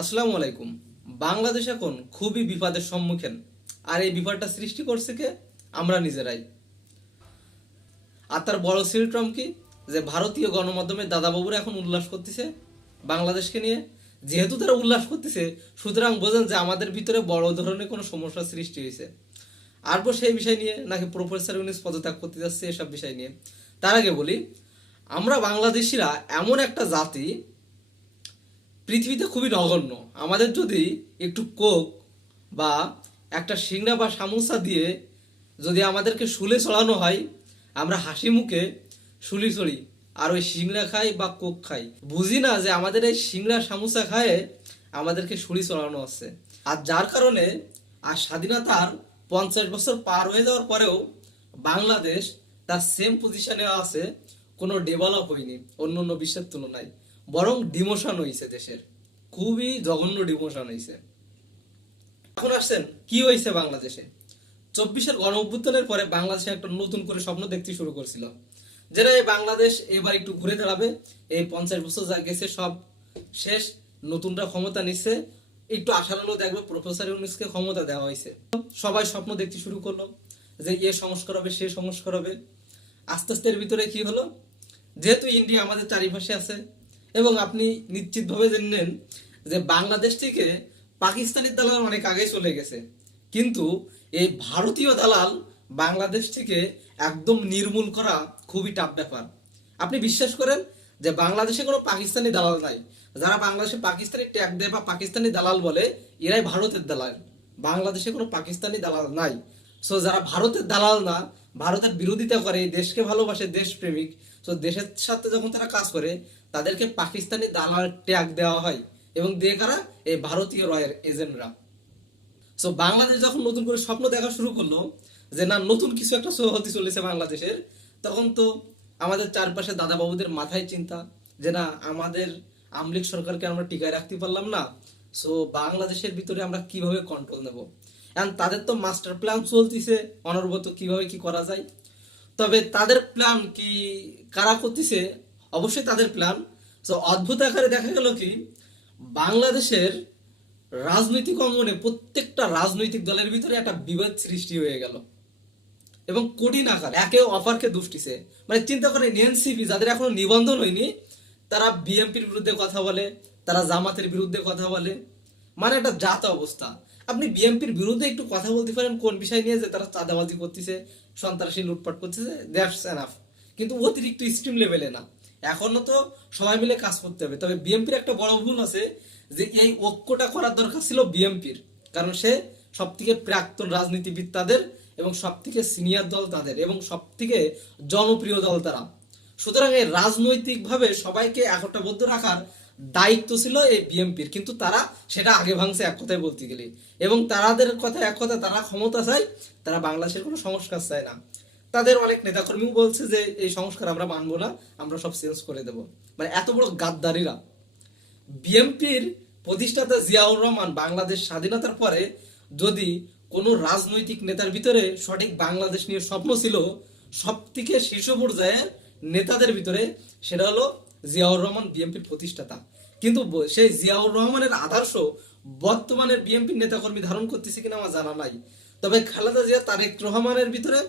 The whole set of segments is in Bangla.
আসসালামু আলাইকুম। বাংলাদেশ এখন খুবই বিপদের সম্মুখীন। আর এই বিপদটা সৃষ্টি করছে কে? আমরা নিজেরাই। আর তার বড় সিলট্রম কি? যে ভারতীয় গণমাধ্যমে দাদাবাবুরা এখন উল্লাস করতেছে বাংলাদেশকে নিয়ে। যেহেতু তারা উল্লাস করতেছে, সুতরাং বোঝেন যে আমাদের ভিতরে বড় ধরনের কোনো সমস্যা সৃষ্টি হয়েছে। আরও সেই বিষয় নিয়ে নাকি প্রফেসর ইউনূস পদত্যাগ করতে যাচ্ছে, এসব বিষয় নিয়ে। তার আগে বলি, আমরা বাংলাদেশিরা এমন একটা জাতি, পৃথিবীতে খুবই নগণ্য। আমাদের যদি একটু কোক বা একটা সিংড়া বা সামোসা দিয়ে যদি আমাদেরকে শুলে চড়ানো হয়, আমরা হাসি মুখে শুলি চড়ি আর ওই সিংড়া খাই বা কোক খাই। বুঝি না যে আমাদের এই সিংড়া সামোসা খায় আমাদেরকে শুলি চড়ানো হচ্ছে। আর যার কারণে আর স্বাধীনতার 50 বছর পার হয়ে যাওয়ার পরেও বাংলাদেশ তার সেম পজিশনে আছে, কোনো ডেভেলপ হয়নি অন্য অন্য বিশ্বের তুলনায়, বরং ডিমোশন হয়েছে দেশের। খুবই জঘন্য ডিমোশন হয়েছে। এখন আসছেন কি হয়েছে বাংলাদেশে। 24-এর গণ অভ্যুত্থানের পরে বাংলাদেশে একটা নতুন করে স্বপ্ন দেখতে শুরু করছিল, যেটা এই বাংলাদেশ এবার একটু ঘুরে দাঁড়াবে। এই 50 বছর যা গেছে সব শেষ, নতুনরা ক্ষমতা নিচ্ছে, একটু আশার আলো দেখবে। প্রফেসর ইউনূসকে ক্ষমতা দেওয়া হয়েছে, সবাই স্বপ্ন দেখতে শুরু করলো যে এ সংস্কার হবে, সে সংস্কার হবে। আস্তে আস্তে এর ভিতরে কি হলো, যেহেতু ইন্ডিয়া আমাদের চারিপাশে আছে এবং আপনি নিশ্চিতভাবে জানেন যে বাংলাদেশ থেকে পাকিস্তানের দালাল অনেক আগে চলে গেছে, কিন্তু এই ভারতীয় দালাল বাংলাদেশ থেকে একদম নির্মূল করা খুবই টাফ ব্যাপার। আপনি বিশ্বাস করেন যে বাংলাদেশে কোনো পাকিস্তানি দালাল নাই। যারা বাংলাদেশে পাকিস্তানি ট্যাগ দেয় বা পাকিস্তানি দালাল বলে, এরাই ভারতের দালাল। বাংলাদেশে কোনো পাকিস্তানি দালাল নাই। সো যারা ভারতের দালাল না, ভারতের বিরোধিতা করে, দেশকে ভালোবাসে, দেশপ্রেমিক, তো দেশের সাথে যখন তারা কাজ করে, তাদেরকে পাকিস্তানি দালাল ট্যাগ দেওয়া হয় এবং দিয়ে কারা? এই ভারতীয় রয়ের এজেন্টরা। সো বাংলাদেশ যখন নতুন করে স্বপ্ন দেখা শুরু করলো যে না, নতুন কিছু একটা শো হতে চলেছে বাংলাদেশের, তখন তো আমাদের চারপাশে দাদাবাবুদের মাথায় চিন্তা যে না, আমাদের আমলিক সরকারকে আমরা টিকায় রাখতে পারলাম না, সো বাংলাদেশের ভিতরে আমরা কিভাবে কন্ট্রোল নেব। এখন তাদের তো মাস্টার প্ল্যান চলতেছে অনর্গত, কিভাবে কি করা যায়। তবে তাদের প্ল্যান কি কারা করতেছে? অবশ্যই তাদের প্ল্যান। তো অদ্ভুত আকারে দেখা গেল কি, বাংলাদেশের রাজনৈতিক অঙ্গনে প্রত্যেকটা রাজনৈতিক দলের ভিতরে একটা বিভেদ সৃষ্টি হয়ে গেল এবং কঠিন আকার, একে অপরকে দুষ্টিছে। মানে চিন্তা করে, এনসিপি যাদের এখনো নিবন্ধন হয়নি, তারা বিএনপির বিরুদ্ধে কথা বলে, তারা জামাতের বিরুদ্ধে কথা বলে। মানে একটা জাত অবস্থা। আপনি বিএনপির বিরুদ্ধে একটু কথা বলতে পারেন কোন বিষয় নিয়ে, যে তারা চাঁদাবাজি করতেছে, সন্ত্রাসী লুটপাট করতেছে, দ্যাটস এনাফ। কিন্তু অতিরিক্ত এক্সট্রিম লেভেলে না। এখনো তো সবাই মিলে কাজ করতে হবে। তবে বিএনপির একটা বড় ভুল আছে, যে এই ঐক্যটা করার দরকার ছিল বিএনপির, কারণ সে সব থেকে প্রাক্তন রাজনীতিবিদ তাদের, এবং সব থেকে সিনিয়র দল তাদের, এবং সব থেকে জনপ্রিয় দল তারা। সুতরাং এই রাজনৈতিকভাবে সবাইকে একতাবদ্ধ রাখার দায়িত্ব ছিল এই বিএনপির, কিন্তু তারা সেটা আগে ভাঙছে এক কথায় বলতে গেলে। এবং তাদের কথা এক কথা, তারা ক্ষমতা চায়, তারা বাংলাদেশের কোনো সংস্কার চায় না। তাদের অনেক নেতাকর্মীও বলছে যে এই সংস্কার আমরা মানবো না, আমরা সব চেঞ্জ করে দেব। মানে এত বড় গাদ্দারিরা। বিএনপির প্রতিষ্ঠাতা জিয়াউর রহমান বাংলাদেশ স্বাধীনতার পরে যদি কোনো রাজনৈতিক নেতার ভিতরে সঠিক বাংলাদেশ নিয়ে স্বপ্ন ছিল, সব থেকে শীর্ষ পর্যায়ের নেতাদের ভিতরে, সেটা হলো জিয়াউর রহমান, বিএনপির প্রতিষ্ঠাতা। কিন্তু সেই জিয়াউর রহমানের আদর্শ বর্তমানের বিএনপির নেতাকর্মী ধারণ করতেছে কিনা আমার জানা নাই। তবে খালেদা জিয়া, তারেক রহমানের ভিতরে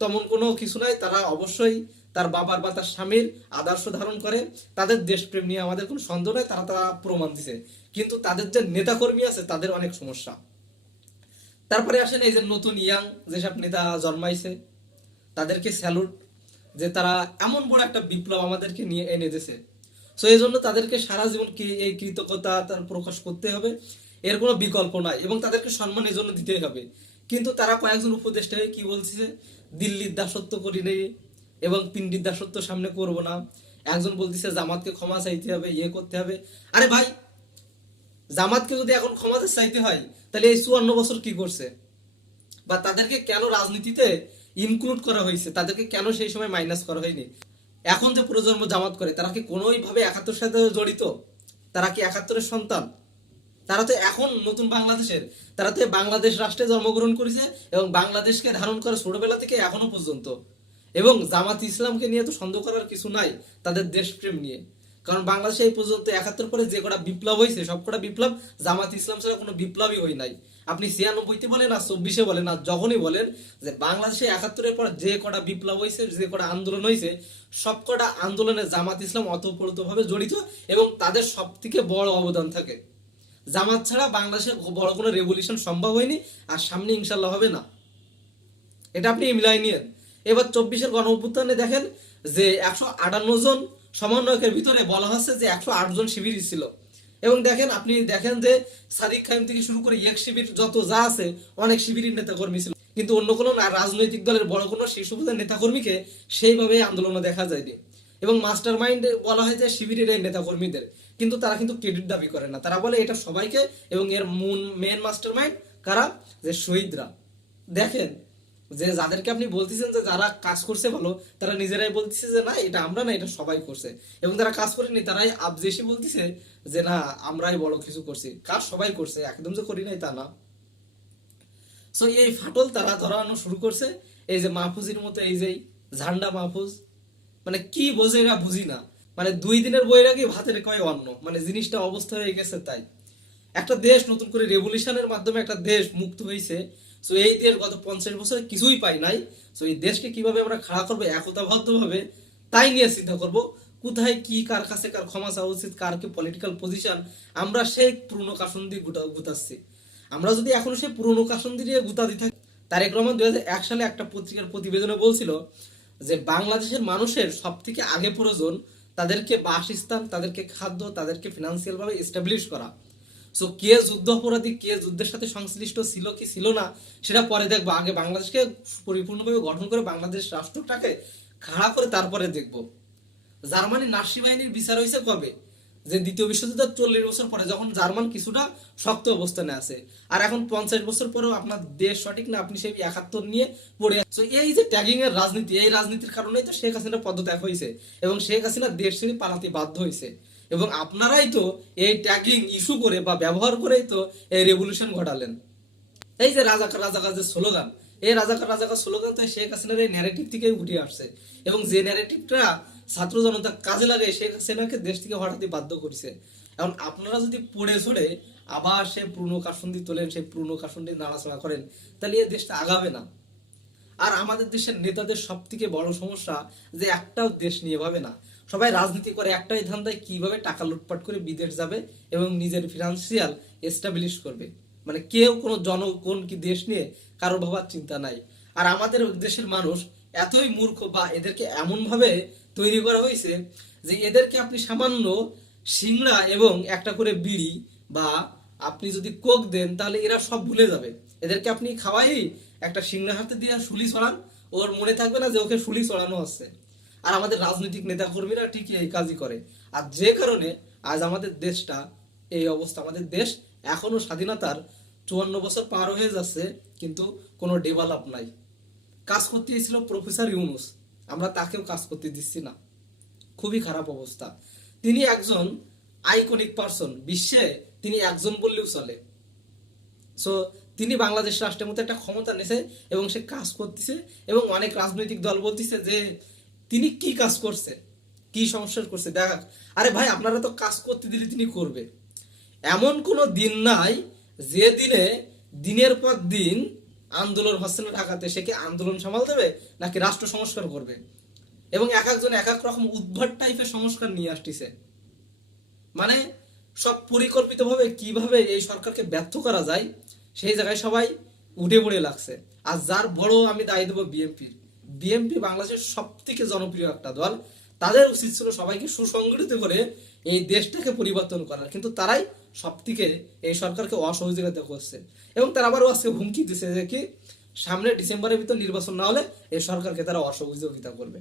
তেমন কোনো কিছু নাই। তারা অবশ্যই তার বাবার বা তার স্বামীর আদর্শ ধারণ করে। তাদের দেশপ্রেম নিয়ে আমাদের কোনো সন্দেহ নাই, তারা তারা প্রমাণ দিছে। কিন্তু তাদের যে নেতাকর্মী আছে, তাদের অনেক সমস্যা। তারপরে আসেন এই যে নতুন ইয়াং যেসব নেতা জন্মাইছে, তাদেরকে স্যালুট, যে তারা এমন বড় একটা বিপ্লব আমাদেরকে নিয়ে এনে দিয়েছে। সো এই জন্য তাদেরকে সারা জীবন কি এই কৃতজ্ঞতা তার প্রকাশ করতে হবে, এর কোনো বিকল্প নাই, এবং তাদেরকে সম্মান এই জন্য দিতেই হবে। কিন্তু তারা কয়েকজন উপদেষ্টা হয়ে কি বলছে, দিল্লির দাসত্ব করি নেই এবং পিন্ডির দাসত্ব সামনে করব না। একজন বলতেছে জামাতকে ক্ষমা চাইতে হবে, ইয়ে করতে হবে। আরে ভাই, জামাতকে যদি এখন ক্ষমা চাইতে হয়, তাহলে এই 54 বছর কি করছে, বা তাদেরকে কেন রাজনীতিতে ইনক্লুড করা হয়েছে, তাদেরকে কেন সেই সময় মাইনাস করা হয়নি? এখন যে প্রজন্ম জামাত করে, তারা কি কোনোইভাবে 71 সাথে জড়িত? তারা কি 71-এর সন্তান? তারা তো এখন নতুন বাংলাদেশের, তারা তো বাংলাদেশ রাষ্ট্রে জন্মগ্রহণ করেছে এবং বাংলাদেশকে ধারণ করে ছোটবেলা থেকে এখনো পর্যন্ত। এবং জামাত ইসলামকে নিয়ে তো সন্দেহ করার কিছু নাই, তাদের দেশপ্রেম নিয়ে। কারণ বাংলাদেশে এই পর্যন্ত 71 পরে যে কটা বিপ্লব হয়েছে সব কটা বিপ্লব জামাত ইসলাম ছাড়া কোনো বিপ্লবই হয় নাই। আপনি 96-তে বলেন আর 24-এ বলেন আর যখনই বলেন যে বাংলাদেশে 71-এর পর যে কটা বিপ্লব হয়েছে যে কটা আন্দোলন হয়েছে সব কটা আন্দোলনে জামাত ইসলাম অতপ্রতভাবে জড়িত এবং তাদের সব থেকে বড় অবদান থাকে। জামাত ছাড়া বাংলাদেশে বড় কোনো রেভলিউশন সম্ভব হয়নি আর সামনে ইনশাল্লাহ হবে না। এটা আপনি মিলাই নিয়েন। এবার 24-এর গণ অভ্যুত্থানে দেখেন যে 158 জন সমন্বয়কের ভিতরে বলা হচ্ছে যে 108 জন শিবির ছিল। এবং দেখেন আপনি দেখেন যে সাদিক খান থেকে শুরু করে এক শিবির যত যা আছে অনেক শিবিরের নেতাকর্মী ছিল, কিন্তু অন্য কোনো রাজনৈতিক দলের বড় কোনো শীর্ষ পদের নেতাকর্মীকে সেইভাবে আন্দোলনে দেখা যায়নি। এবং মাস্টার মাইন্ড বলা হয় যে শিবিরের এই নেতাকর্মীদের, কিন্তু তারা কিন্তু ক্রেডিট দাবি করে না। তারা বলে এটা সবাইকে, এবং এর মেন মাস্টার মাইন্ড কারা, যে শহীদরা। দেখেন যে যাদেরকে আপনি বলতেছেন যে যারা কাজ করছে ভালো, তারা নিজেরাই বলতেছে যে না এটা আমরা না, এটা সবাই করছে। এবং যারা কাজ করেনি তারাই আবজেসি বলতেছে যে না আমরাই বড় কিছু করছি। কাজ সবাই করছে, একদম যে করি নাই তা না। সো এই ফাটল তারা ধরানো শুরু করছে। এই যে মাহফুজের মতো এই যে ঝান্ডা মাহফুজ, মানে কি বোঝে এরা বুঝি না। মানে 2 দিনের বইরাগে ভাতের কয় অন্ন, মানে জিনিসটা অবস্থা হয়ে গেছে। তাই একটা দেশ নতুন করে রেভলিউশনের মাধ্যমে একটা দেশ মুক্ত হয়েছে। সো এই দেশ গত 50 বছরে কিছুই পাই নাই। সো এই দেশকে কিভাবে আমরা খাড়া করবো একতাবদ্ধভাবে, তাই নিয়ে চিন্তা করব। কোথায় কি কার কাছে কার ক্ষমা চাওয়া উচিত, কার কি পলিটিক্যাল পজিশন, আমরা সেই পুরনো কাসন দিয়ে গুতাচ্ছি। আমরা যদি এখন সেই পুরনো কাসন দিয়ে গুতা দিই থাকি। তারেক রহমান 2001 সালে একটা পত্রিকার প্রতিবেদনে বলছিল যে বাংলাদেশের মানুষের সব থেকে আগে প্রয়োজন তাদেরকে বাসস্থান, তাদেরকে খাদ্য, তাদেরকে ফিনান্সিয়াল ভাবে এস্টাবলিশ করা। সো কে যুদ্ধ অপরাধী, কে যুদ্ধের সাথে সংশ্লিষ্ট ছিল কি ছিল না সেটা পরে দেখবো। আগে বাংলাদেশকে পরিপূর্ণভাবে গঠন করে বাংলাদেশ রাষ্ট্রটাকে খাড়া করে তারপরে দেখবো। জার্মানি নাৎসি বাহিনীর বিচার হয়েছে কবে, যে দ্বিতীয় বিশ্বযুদ্ধের 40 বছর পরে, যখন জার্মান কিছুটা শক্ত অবস্থানে আছে। আর এখন 50 বছর পরেও আপনার দেশ সঠিক না, আপনি সেই 71 নিয়ে পড়ে। এই যে ট্যাগিং এর রাজনীতি, এই রাজনীতির কারণেই তো শেখ হাসিনা পদত্যাগ হয়েছে এবং শেখ হাসিনা দেশ ছেড়ে পালাতে বাধ্য হয়েছে। এবং আপনারাই তো এই ট্যাগিং ইস্যু করে বা ব্যবহার করেই তো এই রেভলিউশন ঘটালেন। এই যে রাজাকার রাজাকার যে স্লোগান, এই রাজাকার রাজাকার স্লোগান তো শেখ হাসিনার এই ন্যারেটিভ থেকে উঠে আসছে। এবং যে ন্যারেটিভটা ছাত্র জনতা কাজে লাগে শেখ হাসিনাকে দেশ থেকে হঠাৎই বাধ্য করেছে। এখন আপনারা যদি পড়ে ছড়ে আবার সেই পুরনো কাসন্দি তোলেন, সেই পুরনো কাসন্দি নাড়াচাড়া করেন, তাহলে এই দেশটা আগাবে না। আর আমাদের দেশের নেতাদের সব থেকে বড় সমস্যা যে একটাও দেশ নিয়ে ভাবে না। সবাই রাজনীতি করে একটাই ধান্দায় কিভাবে টাকা লুটপাট করে বিদেশ যাবে এবং নিজের ফিনান্সিয়াল এস্টাবলিশ করবে। মানে কেউ কোনো কোন কি দেশ নিয়ে কারো ভাবার চিন্তা নাই। আর আমাদের দেশের মানুষ এতই মূর্খ, বা এদেরকে এমন ভাবে তৈরি করা হয়েছে যে এদেরকে আপনি সামান্য সিংড়া এবং একটা করে বিড়ি বা আপনি যদি কোক দেন তাহলে এরা সব ভুলে যাবে। এদেরকে আপনি খাওয়াই একটা সিংড়া হাতে দিয়ে শুলি চড়ান, ওর মনে থাকবে না যে ওকে শুলি চড়ানো হচ্ছে। আর আমাদের রাজনৈতিক নেতা কর্মীরা ঠিকই এই কাজই করে। আর যে কারণে আজ আমাদের দেশটা এই অবস্থা। আমাদের দেশ এখনো স্বাধীনতার 54 বছর পার হয়ে যাচ্ছে, কিন্তু কোনো ডেভেলপ নাই। কাজ করতে এসেছিল প্রফেসর ইউনুস, আমরা তাকেও কাজ করতে দিচ্ছি না। খুবই খারাপ অবস্থা। তিনি একজন আইকনিক পারসন, বিশ্বে তিনি একজন বললেও চলে। সো তিনি বাংলাদেশ রাষ্ট্রের মতো একটা ক্ষমতা নিয়েছে এবং সে কাজ করতেছে। এবং অনেক রাজনৈতিক দল বলতেছে যে তিনি কি কাজ করছে, কি সমস্যা করছে দেখ। আরে ভাই আপনারা তো কাজ করতে দিলে তিনি করবে। এমন কোনো দিন নাই যে দিনে দিনের পর দিন আন্দোলন হচ্ছে না ঢাকাতে, সে কি আন্দোলন সামাল দেবে নাকি রাষ্ট্র সংস্কার করবে। এবং এক একজন এক এক রকম উদ্ভট টাইপের সংস্কার নিয়ে আসতেছে। মানে সব পরিকল্পিতভাবে কিভাবে এই সরকারকে ব্যর্থ করা যায় সেই জায়গায় সবাই উঠে পড়ে লাগছে। আর যার বড় আমি দায়ী দেবো বিএনপির। বিএনপি বাংলাদেশের সব থেকে জনপ্রিয় একটা দল, তাদের উচিত ছিল সবাইকে সুসংগঠিত করে এই দেশটাকে পরিবর্তন করার, কিন্তু তারাই সব থেকে এই সরকারকে অসহযোগিতা করছে। এবং তারা আবারও আজকে হুমকি দিচ্ছে যে কি সামনে ডিসেম্বরের ভিতর নির্বাচন না হলে এই সরকারকে তারা অসহযোগিতা করবে।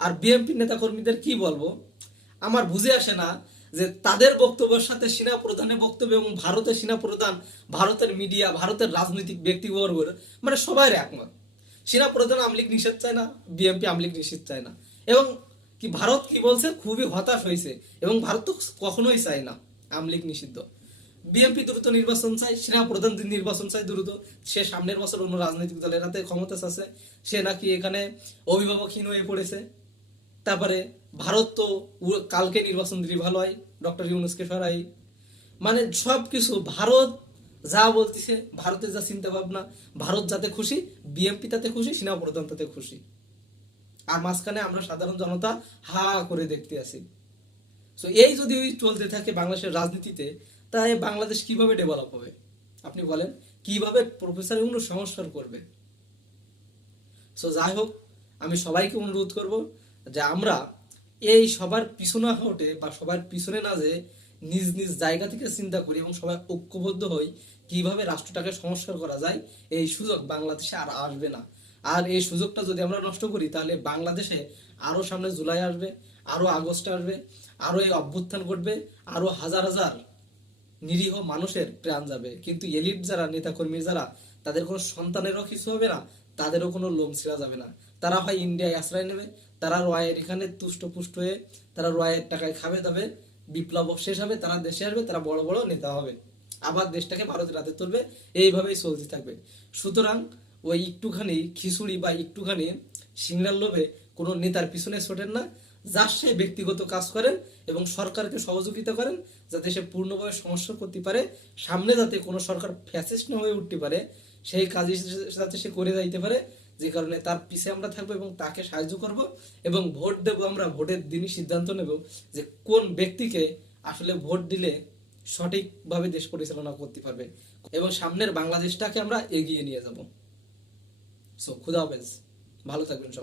আর বিএনপি নেতা কর্মীদের কি বলবো, আমার বুঝে আসে না যে তাদের বক্তব্যের সাথে সেনা প্রধানের বক্তব্য এবং ভারতের সেনা প্রধান, ভারতের মিডিয়া, ভারতের রাজনৈতিক ব্যক্তিবর্গ মানে সবাই একমত। সেনা প্রধান আওয়ামী লীগ নিষেধ চায় না, বিএনপি আওয়ামী লীগ নিষেধ চায় না। এবং কি ভারত কি বলছে, খুবই হতাশ হয়েছে। এবং ভারত তো কখনোই চায় না আওয়ামী লীগ নিষিদ্ধ। বিএনপি দ্রুত নির্বাচন চায়, সেনা প্রধান নির্বাচন চায় দ্রুত। সে সামনের বছর অন্য রাজনৈতিক দলের হাতে ক্ষমতা আছে, সে নাকি এখানে অভিভাবকহীন হয়ে পড়েছে। তারপরে ভারত তো কালকে নির্বাচন দিলে ভালো হয়, ডক্টর ইউনূসকে সরাই। মানে সবকিছু ভারত যা বলতেছে, ভারতের যা চিন্তা ভাবনা, ভারত যাতে খুশি, বিএনপি তাতে খুশি, সেনাপ্রধান তাতে খুশি, আর মাঝখানে আমরা সাধারণ জনতা হা করে দেখতে আছি। তো এই যদি চলতে থাকে বাংলাদেশের রাজনীতিতে, তাহলে বাংলাদেশ কিভাবে ডেভেলপ হবে আপনি বলেন? কিভাবে প্রফেসর ইউনূস সংস্কার করবে? সো যাই হোক, আমি সবাইকে অনুরোধ করব যে আমরা এই সবার পিছনে হটে বা সবার পিছনে না যে নিজ নিজ জায়গা থেকে চিন্তা করি এবং সবাই ঐক্যবদ্ধ হই কিভাবে রাষ্ট্রটাকে সংস্কার করা যায়। এই সুযোগ বাংলাদেশে আর আসবে না। আর এই সুযোগটা যদি আমরা নষ্ট করি তাহলে বাংলাদেশে আরো সামনে জুলাই আসবে, আরো আগস্ট আসবে, আরো এই অভ্যুত্থান ঘটবে, আরো হাজার হাজার নিরীহ মানুষের প্রাণ যাবে। কিন্তু এলিট যারা, নেতাকর্মী যারা, তাদের কোনো সন্তানেরও কিছু হবে না, তাদেরও কোনো লোম ছিঁড়া যাবে না। তারা হয় ইন্ডিয়ায় আশ্রয় নেবে, তারা রয়ের এখানে তুষ্ট পুষ্ট হয়ে তারা রয়ের টাকায় খাবে দাবে, বিপ্লব শেষ হবে, তারা দেশে আসবে, তারা বড় বড় নেতা হবে, আবার দেশটাকে ভারতের হাতে তুলবে। এইভাবেই চলতে থাকবে। সুতরাং ওই একটুখানি খিচুড়ি বা একটুখানি সিংড়ার লোভে কোনো নেতার পিছনে ছোটেন না। যার সে ব্যক্তিগত কাজ করেন এবং সরকারকে সহযোগিতা করেন যাতে সে পূর্ণভাবে সমস্যা করতে পারে, সামনে যাতে কোনো সরকার ফ্যাসিস্ট না হয়ে উঠতে পারে, সেই কাজই যাতে সে করে যাইতে পারে। যে কারণে তার পিছে আমরা থাকবো এবং তাকে সাহায্য করব এবং ভোট দেব। আমরা ভোটের দিনই সিদ্ধান্ত নেব যে কোন ব্যক্তিকে আসলে ভোট দিলে সঠিকভাবে দেশ পরিচালনা করতে পারবে এবং সামনের বাংলাদেশটাকে আমরা এগিয়ে নিয়ে যাব। সো খুদা হাফেজ, ভালো থাকবেন সবাই।